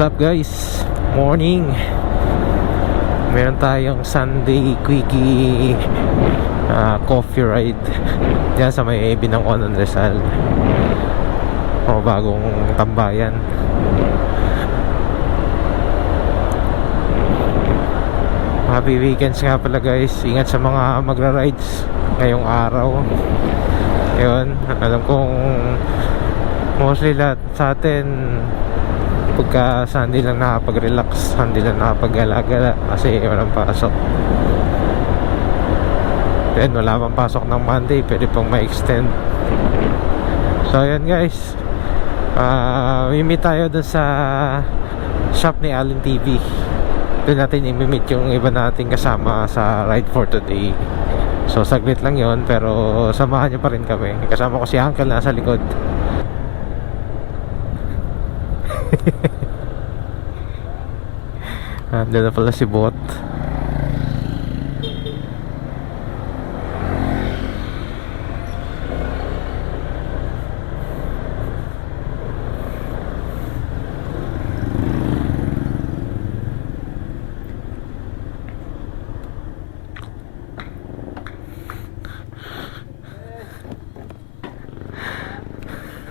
Up guys? Morning. Meron tayong Sunday quickie ah, coffee ride Diyan sa may Binangon ng Rizal. O bagong tambayan. Happy weekends nga pala guys. Ingat sa mga magra-rides Ngayong araw. Yun Alam kong Mostly lahat sa atin pagka Sunday lang nakapag-relax Sunday lang nakapag-gala-gala kasi walang pasok. Then wala pang pasok ng Monday pwede pong ma-extend. So ayan guys. Uh, meet tayo dun sa shop ni Allen TV doon natin i-meet yung iba nating kasama sa ride for today. So saglit lang yon pero samahan nyo pa rin kami. Kasama ko si Uncle nasa likod Andun na pala si Bot.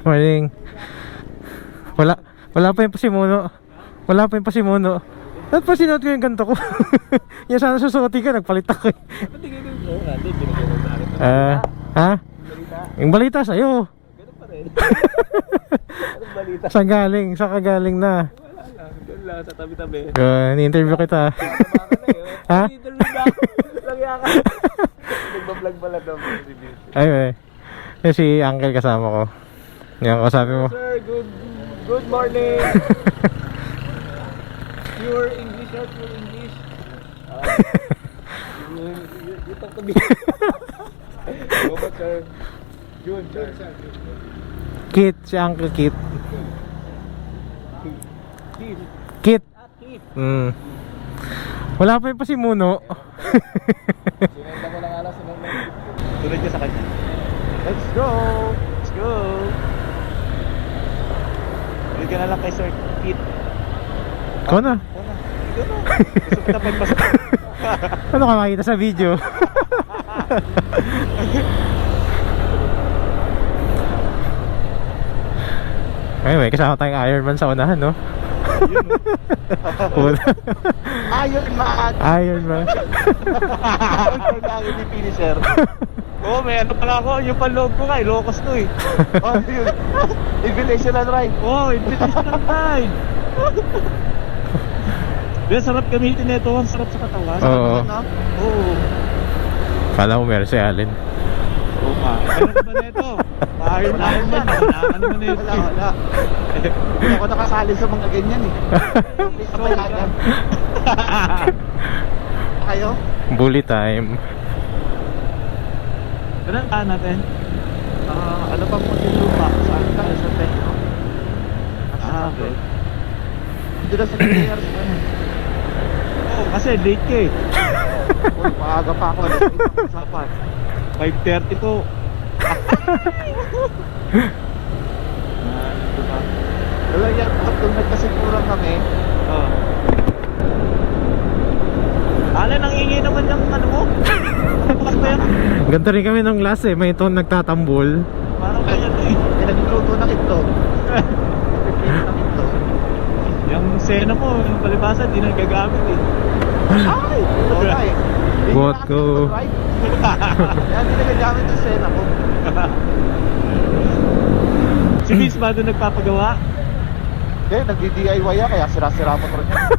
Morning. Wala wala pa yung pasimuno. Wala pa yung pasimuno. Ba't pa sinuot ko yung ganito ko? yung sana susuotin ka, nagpalit ako eh. Nga, mo sa akin. Ah, ha? Yung balita sa'yo. Ganun pa rin. Anong balita? Saan galing? Saan ka galing na? Wala lang. Doon lang sa tabi-tabi. Uh, ni-interview kita. Ha? Interview na ako. Lagyan ka. Nagbablog pala daw. Ay, ay. Yung si Uncle kasama ko. Yan, kasabi mo. Sir, good good morning. Pure English, sir. Pure English. Ah, you, you, you talk to me. Go back, sir. June, sir. Kit, si Uncle Kit. Kit. Ah, Keith. Mm. Wala pa yung pasimuno. Sinenda ko lang alas. Tulad ka sa kanya. Let's go! Let's go! Tulad ka na lang kay Sir Keith. Ikaw na. Ano ka makita sa video? Ay, may kasama tayong Iron Man sa unahan, no? Iron Man! Iron Man. Iron Man ang finisher. Oo, may ano pala ako. Yung panloob ko nga, Ilocos to eh. Oh, yun. Invitational ride. Oo, oh, invitational ride. Pero sarap gamitin nito. Ang sarap sa katawan. Oo. Oo. Kala mo meron si Allen. Oo. Meron ka ba nito? Iron Iron Man. Wala ka naman nito. Wala, wala. Hindi ako nakasali sa mga ganyan eh. Sabay agad. Kayo? Bully time. Ganun ka natin? Ah, ano pa po yung lupa? Saan ka? Sa Petro? Ah, okay. Dito na sa KR sa ano? Oo, kasi late ka eh. Uy, maaga pa ako. Alas 8 ang usapan. 5.30 to. Ah, ito pa. Wala yan, pag nagkasiguran kami. Oo. Alan, ang ingay naman yung ano mo? Bukas ba yan? Ganito rin kami nung last eh. May ito nagtatambol. Parang ganyan eh. May nagluluto ng itlog. Pipili ng itlog. Yung sena mo, yung palibasa, di na gagamit eh. Ay! Eh. Hindi Bot ko. Kaya di na gagamit yung sena ko. si Vince ba doon nagpapagawa? Hindi, nagdi-DIY yan, kaya sira-sira mo rin yan.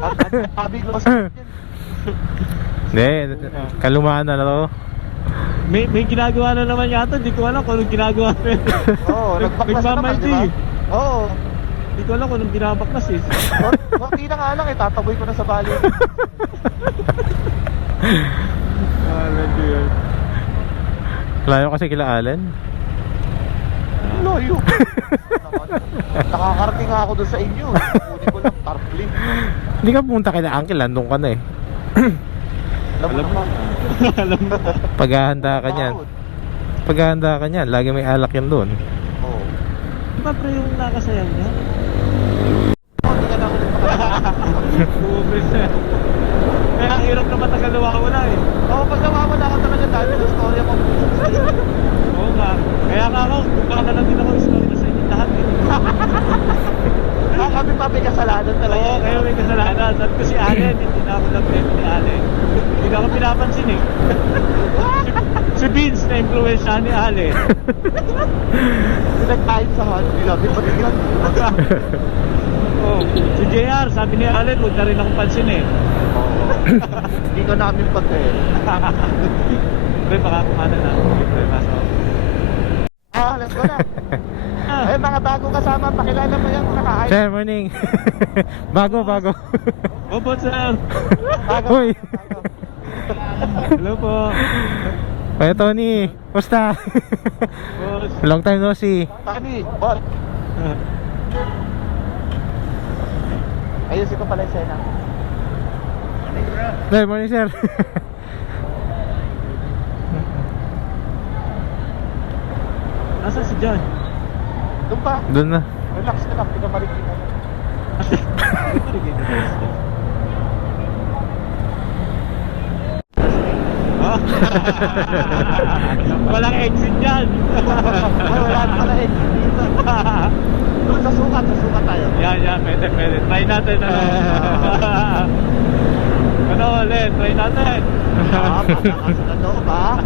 At sabi ko sa Hindi, kalumaan na to. May, may ginagawa na naman yata, hindi ko alam kung anong ginagawa na yun. Oo, nagbaklas na naman, di ba? Oo. Hindi ko alam kung anong binabaklas eh. Kunti na nga lang eh, tataboy ko na sa bali. Alam ko yun. Layo kasi kila Allen. Loyo. Nakakarating nga ako doon sa inyo. Kunin ko lang, tarpaulin. Hindi ka pumunta kila Uncle, andun ka na eh. Alam mo naman. Alam mo. Paghahanda ka niyan. Paghahanda ka niyan, lagi may alak yan doon. Oo. Di ba pre yung nakasayaw niya? Na ako na. Hirap na matagal nawawala eh. Oo, pag nawawala ka talaga dahil sa story ako. Oo nga. Kaya nga ako, baka na lang ako story na sa inyo lahat eh. Ah, kami pa may kasalanan talaga. Oo, may kasalanan. Sabi ko si Allen, hindi na ako nag-rep ni Allen. Hindi na ako pinapansin eh. Si, Vince na influensya ni Allen. Nag-time sa hot. Grabe pa rin yan. Oh, si JR, sabi ni Allen, huwag na rin akong pansin eh. Hindi ka namin pati. Pre, baka kumana na. Pre, pasok. Ah, let's go na. Ay, mga bagong kasama, pakilala mo yan. Nakahay. Sir, morning. bago, bago. Opo, sir. Bago. Uy. Hello po. Kuya Tony? Boss. Long time no see. Tani, bot. Ayusin ko pala yung sena. Sir, morning sir. Nasaan si John? Doon pa. Doon na. Relax ka lang, hindi ka marikita. Walang exit dyan. Ay, wala na pala eh. Dito. Doon sa sukat, sa sukat tayo. yan, yan. Pwede, pwede. Try natin. Ano, ano ulit? Try natin. Ah, na loob ah.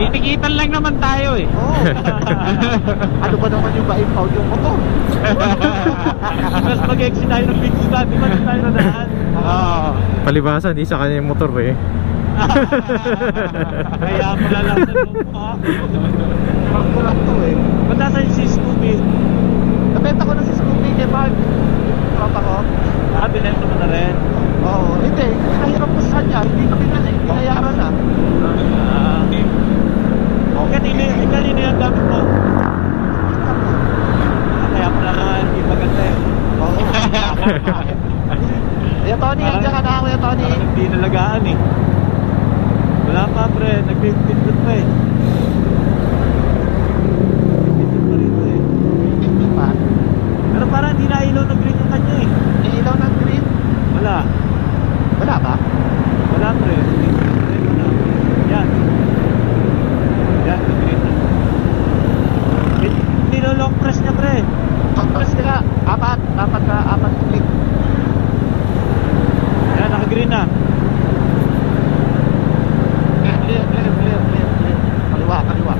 Titikitan lang naman tayo eh. Oo. ano ba naman yung ba-impound yung motor? Tapos mag-exit tayo ng bigla. Di ba di tayo na daan? Oo. Palibasa, di sa kanya yung motor eh. Kaya pala lang sa ha. Parang lang to eh. Ba't nasa si Scooby? Nabenta ko na si Scooby kay Mark. Tropa ko. Ah, binenta mo na rin. Oo. Hindi, nahirap ko sa kanya. Hindi na eh. Binayaran na. Ah, okay. Oh, kanina, eh, kanina yung gamit mo. Ah, kaya pala hindi maganda eh. Oo. Kuya Tony, andiyan ka na, Kuya Tony. Hindi nalagaan eh. Wala pa pre, nagpipindot pa eh. Nagpipindot pa rito eh. Pero parang hindi na ilaw ng green yung kanya eh. May ilaw ng green. Wala. Wala ba? Wala pre. Hindi pre, wala. Yan. Yan, yung green na. Hindi na long press niya pre. Pagpas nila, apat, apat na, apat click. Yan, naka-green na. Clear, clear, clear, clear, clear, clear. Kaliwa, kaliwa.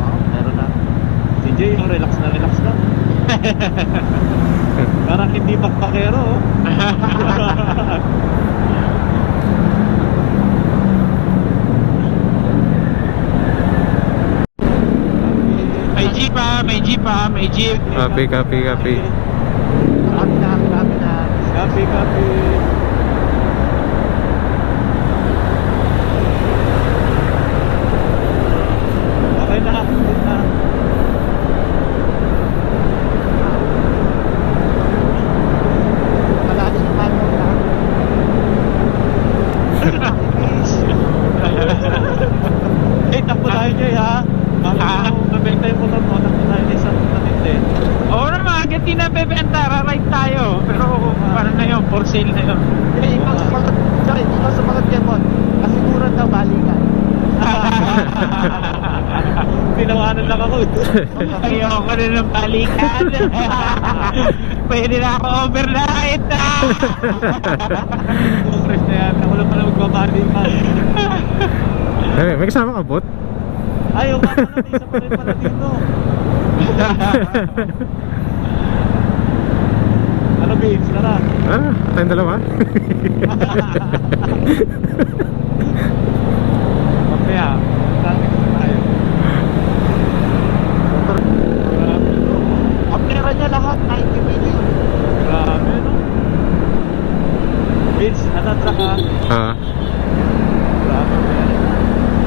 Oo, meron na. Si Jay, oh, relax na relax na. Parang hindi bakbakero oh. May jeep ha, may jeep ha, may jeep. Copy, copy, copy. Marami na, marami na. Copy, copy. Okay na, okay na. Malalim yung man mo na. Eh, takbo tayo Jay ha. Ah. Kung mabenta yung motor mo, takbo tayo na isang matindi. Oo naman, agad di na bebenta, ride tayo. Pero parang na yun, for sale na yun. Hindi, ikaw sumagot. Sorry, ikaw sumagot kay Bon. Kasiguran daw balikan. Tinawanan lang ako. Ayoko na ng balikan. Pwede na ako overnight. Fresh na yan. Ako lang pala magbabali pa. Eh, may kasama ka bot? Ay, yung pala, isa pa rin pala dito. Ano, Vince? Tara. ah, tayong dalawa? Mamaya. Dami ko tayo. Motor. Grabe, no? Ang pera niya lahat, 90 million. Grabe, no? Vince, truck ha? Ah. Grabe.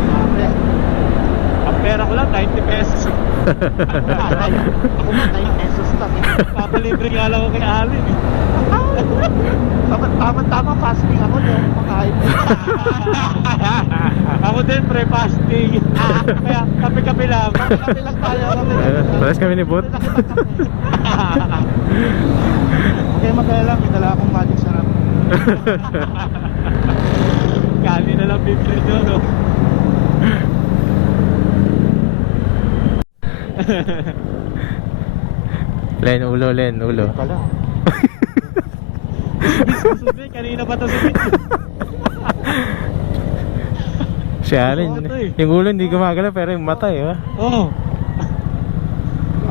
Grabe. Ang pera ko lang, 90 pesos. Ako nga, 9 pesos lang eh. Papalibre nga lang ako kay Alin eh. Tama-tama, fasting ako no. Makain. Ako din, pre-fasting. Kaya kape-kape lang. Kape lang tayo. kape lang. Ayun, Pares kami ni Bot. Okay, magkaya lang. May dala akong magic sarap. Kami na lang bibili doon, no? Len, ulo, Len, ulo. Pala. Susunod, kanina pa to si Mitch. Si Allen, Oo, ito eh. yung ulo hindi gumagalaw pero yung mata eh. oh.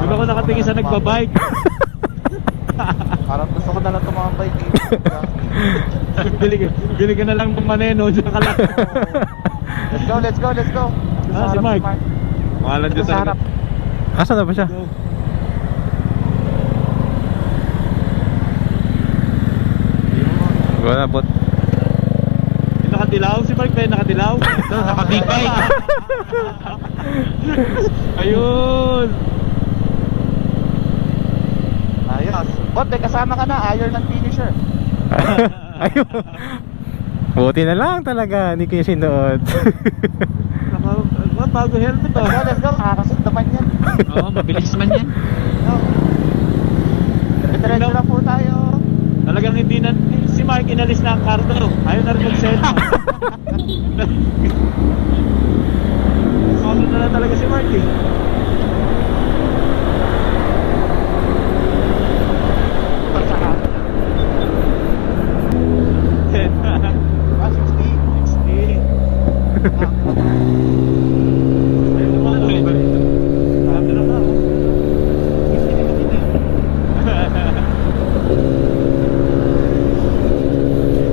Doon ako nakatingin sa nagbabike. Parang gusto ko na lang tumambay eh. bili, bili ka na lang ng maneno, dyan ka lang. Let's go, let's go, let's go. Ah, si Mark. Mahalan Ito sa harap. Asa na ba siya? Go na, Bot. Yung nakadilaw, si Mark ba yung nakadilaw? Nakabig bike. Ayun. Bot, may kasama ka na. Ayaw ng finisher. Ayun. Buti na lang talaga, hindi ko yung sinuot. Naka, ah, bago helmet Let's go, let's go. Makakasunod naman yan. Oo, mabilis man yan. Diretso lang po tayo. Talagang hindi na, si Mark inalis na ang karto. Ayaw na rin mag-set. Solo na lang talaga si Mark eh. Ito sa harap. Ah, 60. Ayun naman, oh. Sabi na ba?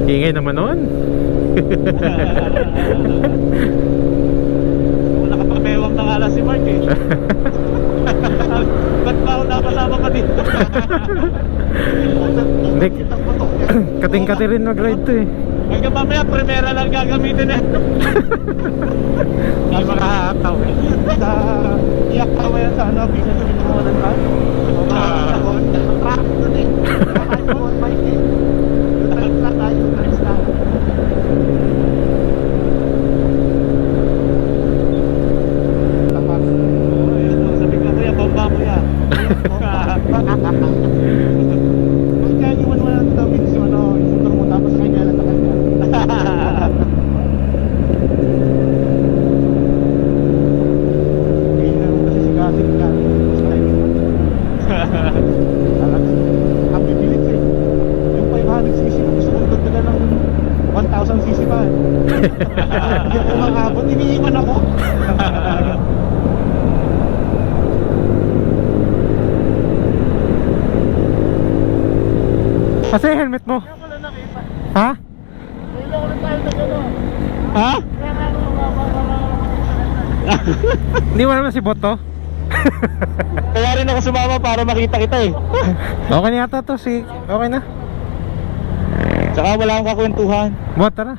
Ingay naman nun. Kung nakapamewang na nga lang si Mark eh. Ba't ba ako napasama pa dito? Kating-kati rin mag-ride to eh. Hanggang mamaya, primera lang gagamitin eh. Hindi makahataw eh. Sa iyak pa mo yan sa ano, business sa binuha ng van. Ah. Track doon eh. Trends lang tayo, trends lang. Tama. Ayun, oh, Sabi ko, kuya, bomba mo yan. Kaya iwan mo lang ito, Vince, yung ano, yung motor mo, tapos kanya lang sa kanya. Kaya na kasi si Gasik ka. Talagang, ang bibilit eh. Yung 500cc na gusto kong dagdagan ng 1,000cc pa. eh. Hindi ako makabot, iniiwan ako. Kasi helmet mo. Ha? ha? Hindi mo naman si Bot to? Kaya rin ako sumama para makita kita eh. Okay na yata to si... Okay na. Tsaka wala akong kakwentuhan. Bot, tara.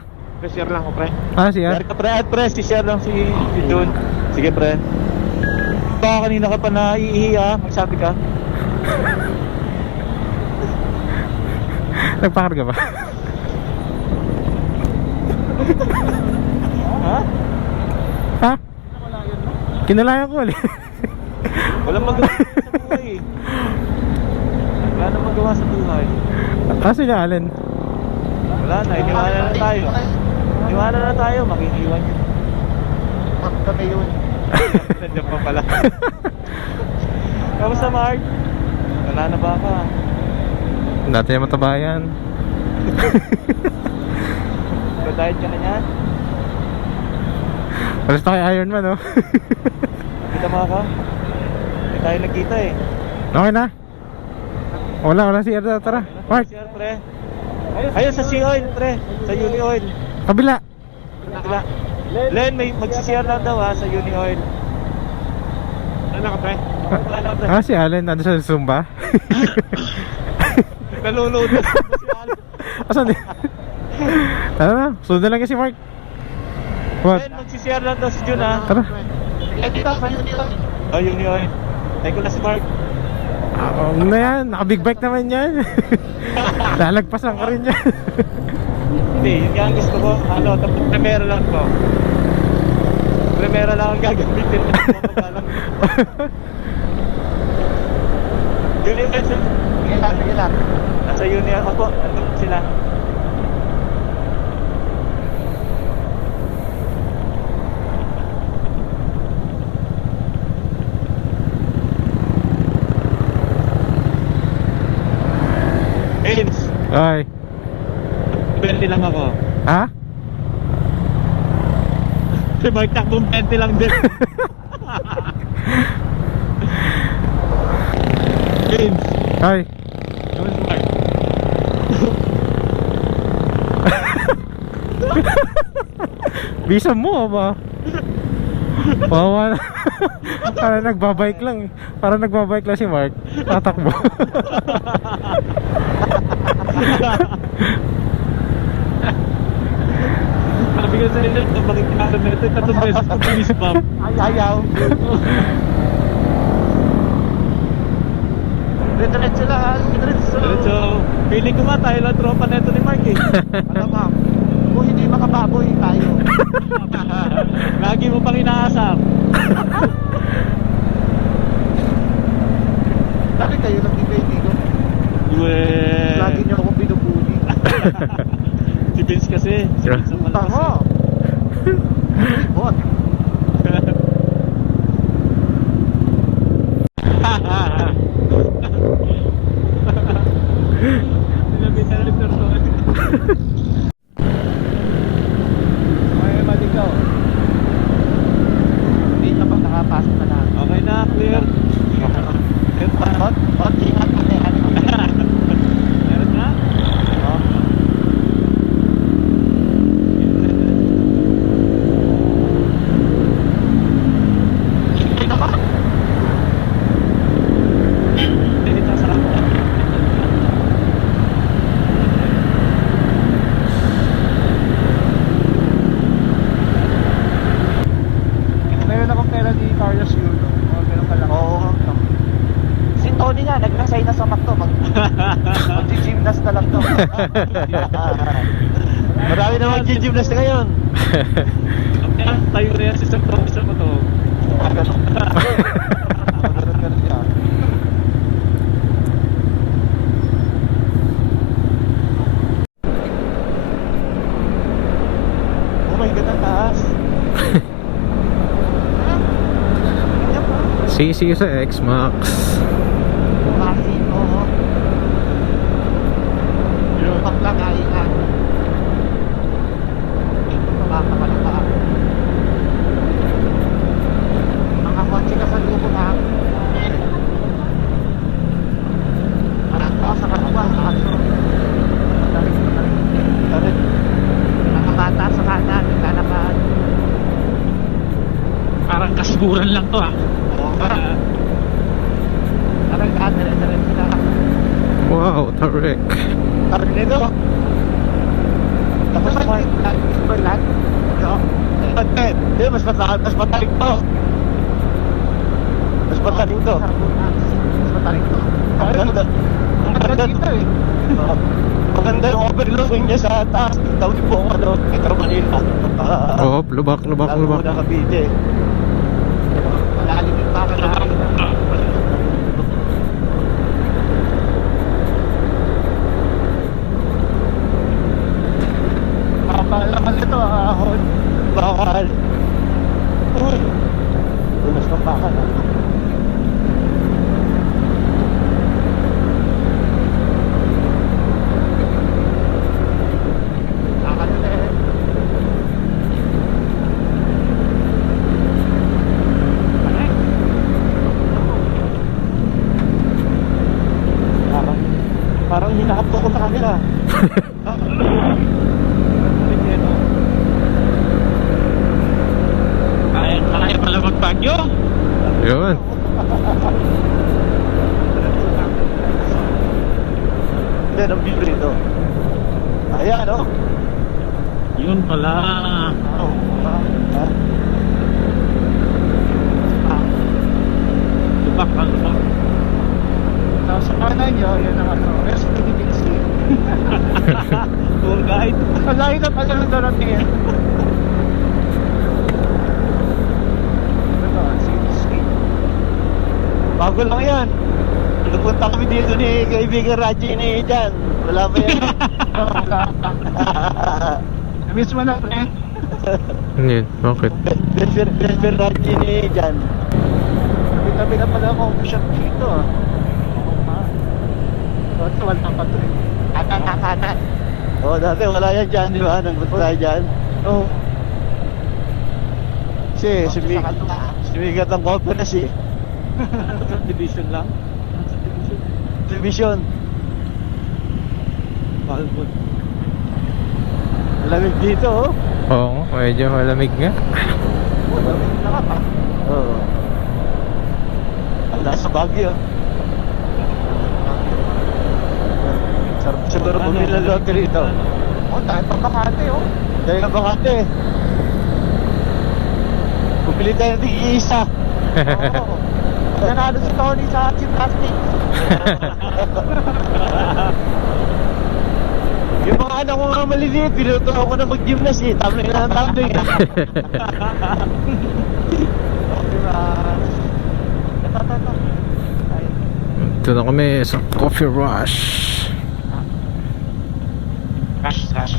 Share lang ko, pre. Ah, si Share Ar. ka, pre. At pre, si-share lang si, si Jun. Sige, pre. Baka kanina ka pa naiihi ah. Magsabi ka. Nagpakarga ba? Ha? ha? Kinalayan ko ulit. Walang magawa sa buhay. Wala nang magawa sa buhay. ah, si Allen. Wala na, iniwanan na tayo. Iniwanan na tayo, makiniwan yun. Kami yun. Nandiyan pa pala. Kamusta Mark? Wala na ba ka? Dati yung mataba yan. Nag-diet ka na yan? Alas na kay Iron Man, oh. Kita mo ako? Hindi tayo nagkita eh. okay na? Wala, wala si Arda. Tara, Mark. Share, pre. Ayun sa Sea Oil, pre. Sa Uni Oil. Kabila. Diba? Len, may magsishare lang daw ha sa Uni Oil. Ano ka, pre? Ano ka? Ah, si Allen. Nandun sa Zumba. Nalulod na si Alan. Asan? Tara na, sundan lang kasi Mark. What? Daw si Jun ha. Tara. Eh, dito, yun dito. Oh, Uni Oil. Thank you na si Mark. Ah, ano na yan? Naka-big bike naman yan. Lalagpasan ka rin yan. Hindi, yun nga ang gusto ko. Ano, tapos primero lang ko. Primera lang ang gagamitin. Universal. Sige lang, sige lang. Nasa union ako. Ano sila? Ay. 20 lang ako. Ha? Si Mark takbong 20 lang din. Vince, Ay. ano si Mark? Bisa mo ba? Wawa na. Parang nagbabike lang. eh. Parang nagbabike lang si Mark. Tatakbo. Sabi ko sa inyo, ito bakit kinasa na ito, tatlong beses ko pinis bump. Ay, ayaw. Diretso lang, diretso. Diretso, feeling ko nga tayo lang tropa na ito ni Mark eh. Ano ma'am? Kung hindi makababoy tayo. Lagi mo pang inaasap. Bakit kayo naging kaibigan? Well, Lagi niyo akong binubuli. Si Vince kasi, si Vince ang malakas Tango! Bot! Sinabitan ulit ng road. May maligaw. Hindi na pag nakapasok na lang. Okay na, clear. Clear pa. Bot, bot, ingat mo na yan. Meron na? Oh. Hindi, sasarap ko. Meron akong pera ni Carlos yun. Mga ganun kalaki. Oo. Si Tony nga, nag-resign na sa McDo. Mag Mag-gymnast na lang to. Marami na mag-gymnast ngayon. Tayo na yan si Sir Tom, mo to. Ganun. Ganun, ganun yan. Oh my God, ang taas. Ah, ganyan pa. CC sa X-Max. Kasi, oo. Yung paglagaian. Ito makakabalita. Mga kotse ka sa lubo ha. Parang ka sa katuwa. Aso. Matarik, matarik. Matarik. Mga bata sa kanan. Naglalakad. Parang kasiguran lang to ah. Oo ba? Parang kadere-dere sila. Wow, Tarek. Sabi nito. Tapos mo Berlan. Yo. Pagkat, di mas matagal, mas mataling to. Mas mataling to. Ang ganda. Ang ganda dito eh. Maganda yung overlooking niya sa taas. Tawid po ang ano, Metro Manila. Oh, lubak, lubak, lubak. Laguna Cavite. Malalim yung kakalalim. Kapal naman ito, ahon. Bakal. Uy. Tunas ng bakal. ah. Bakal ulit. Parang, parang hinahapto ko sa kanila. Kaya, kaya pala magbagyo. Yun. Hindi, ang view rito. Ayan, ano? Yun pala. Oh, ah, ah. Ah, Lubak uh, sa kanan nyo, yan ang ano, rest to the sea. Tour guide. Malayo na pala ng darating. Bago lang yan. Napunta kami dito ni kaibigan Raji ni Jan. Wala pa yan. Namiss mo na, friend. Ngayon, Ano yun? Bakit? Desper Raji ni Jan. Tabi-tabi na pala ako. Shop dito ah. Ito, wala pa to eh. Kanan, kanan. Oo, oh, dati wala yan dyan, di ba? Nang tayo dyan. Oo. Oh. Kasi, sumig sumigat ang conference eh. Division lang. Television. Mahal po. Malamig dito oh. Oo, medyo malamig nga. Malamig na ka pa. Oo. Ang nasa Baguio. Sarap siguro bumili ng lottery ito. Oh, dahil pa Makati, oh. Dahil na bakante. Bumili tayo ng tig-iisa. Oo. Nanalo si Tony sa gymnastics. Yung mga anak ko nga maliliit, pinuto ako na mag-gymnast eh. Tumbling na ng tumbling eh. Ito, ito, na kami sa Coffee. Rush, rush.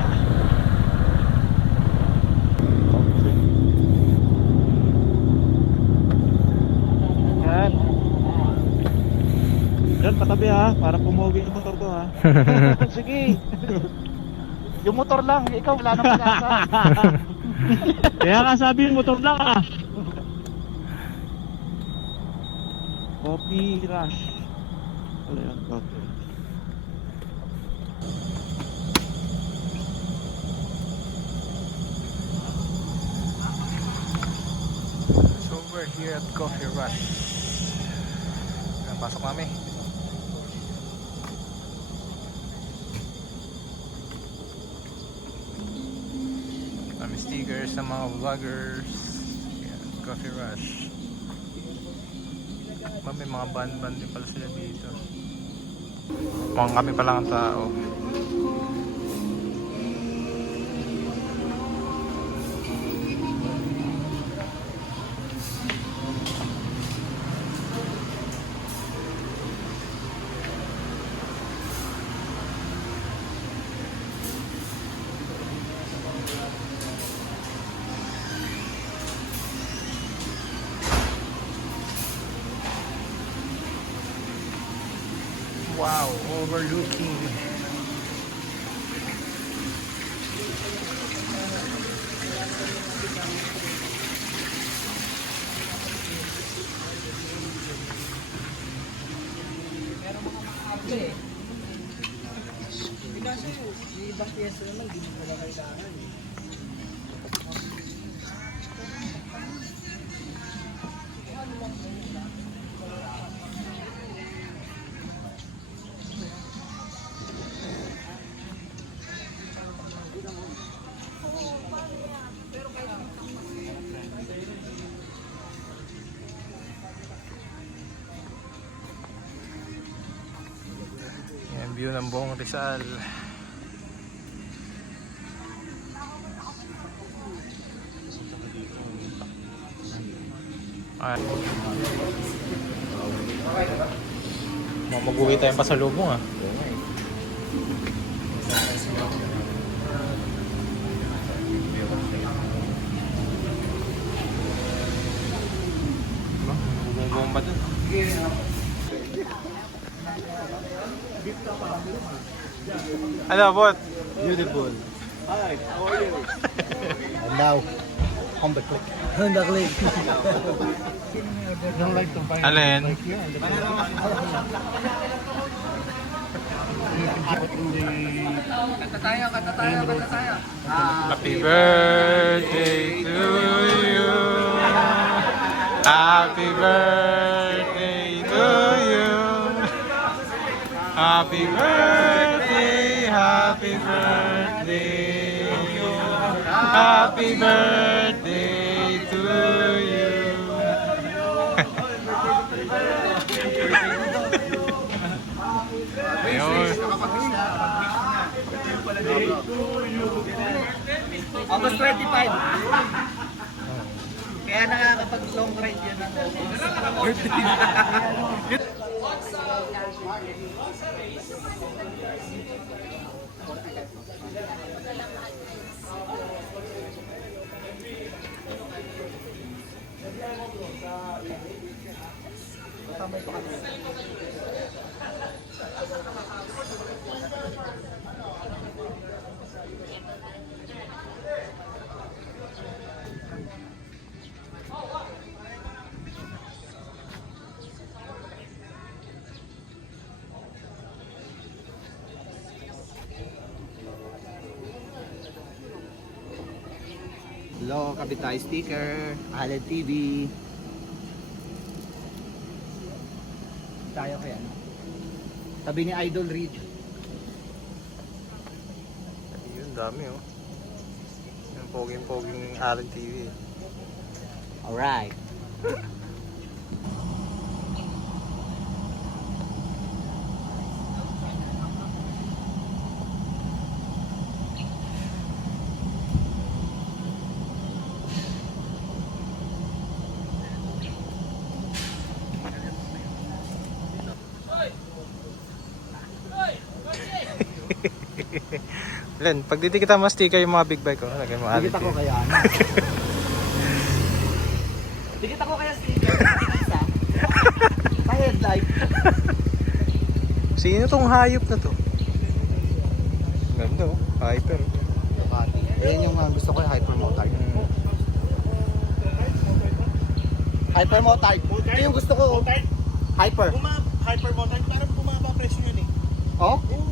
Yan. Patabi ha. Para pumugi yung motor ko ha. Sige. Yung motor lang, ikaw wala nang pag-asa. Kaya nga sabi yung motor lang ah. Coffee rush. Ano yan? Coffee. So we're here at Coffee Rush. Pasok kami. Stickers sa mga vloggers. Ayan, Coffee Rush. Ba, may mga band-band din pala sila dito. Mukhang kami pa lang ang tao. Wow, overlooking. Yan, view ng buong Rizal. Ay. Mag-uwi tayong pasalubong ah. Bumbomba dun. Ano, bot? Beautiful. And now, Honda Click. Honda Click. Don't like to buy Alin? Happy birthday to you. Happy birthday to you. Happy birthday, happy birthday. Happy birthday to you. Ayun. August 25. Kaya nakakapag long ride yan ng Tamay pa kami. Hello, kabit tayo sticker. Aled TV. Tayo kay ano? Tabi ni Idol Reed. Yun, dami oh. Yung poging-poging Allen TV. Alright. Len, pag dito kita mas sticker yung mga big bike ko, lagay mo Allen Dikit ako kaya ano? Dikit ako kaya sticker. Isa. Sa headlight. Sino tong hayop na to? Ganda oh, hyper. Ayan yung mga gusto ko yung hypermotard. Hypermotard. Ito yung gusto ko. Hyper. Buma, hyper motor, parang bumaba presyo yun eh. Oh? Oo,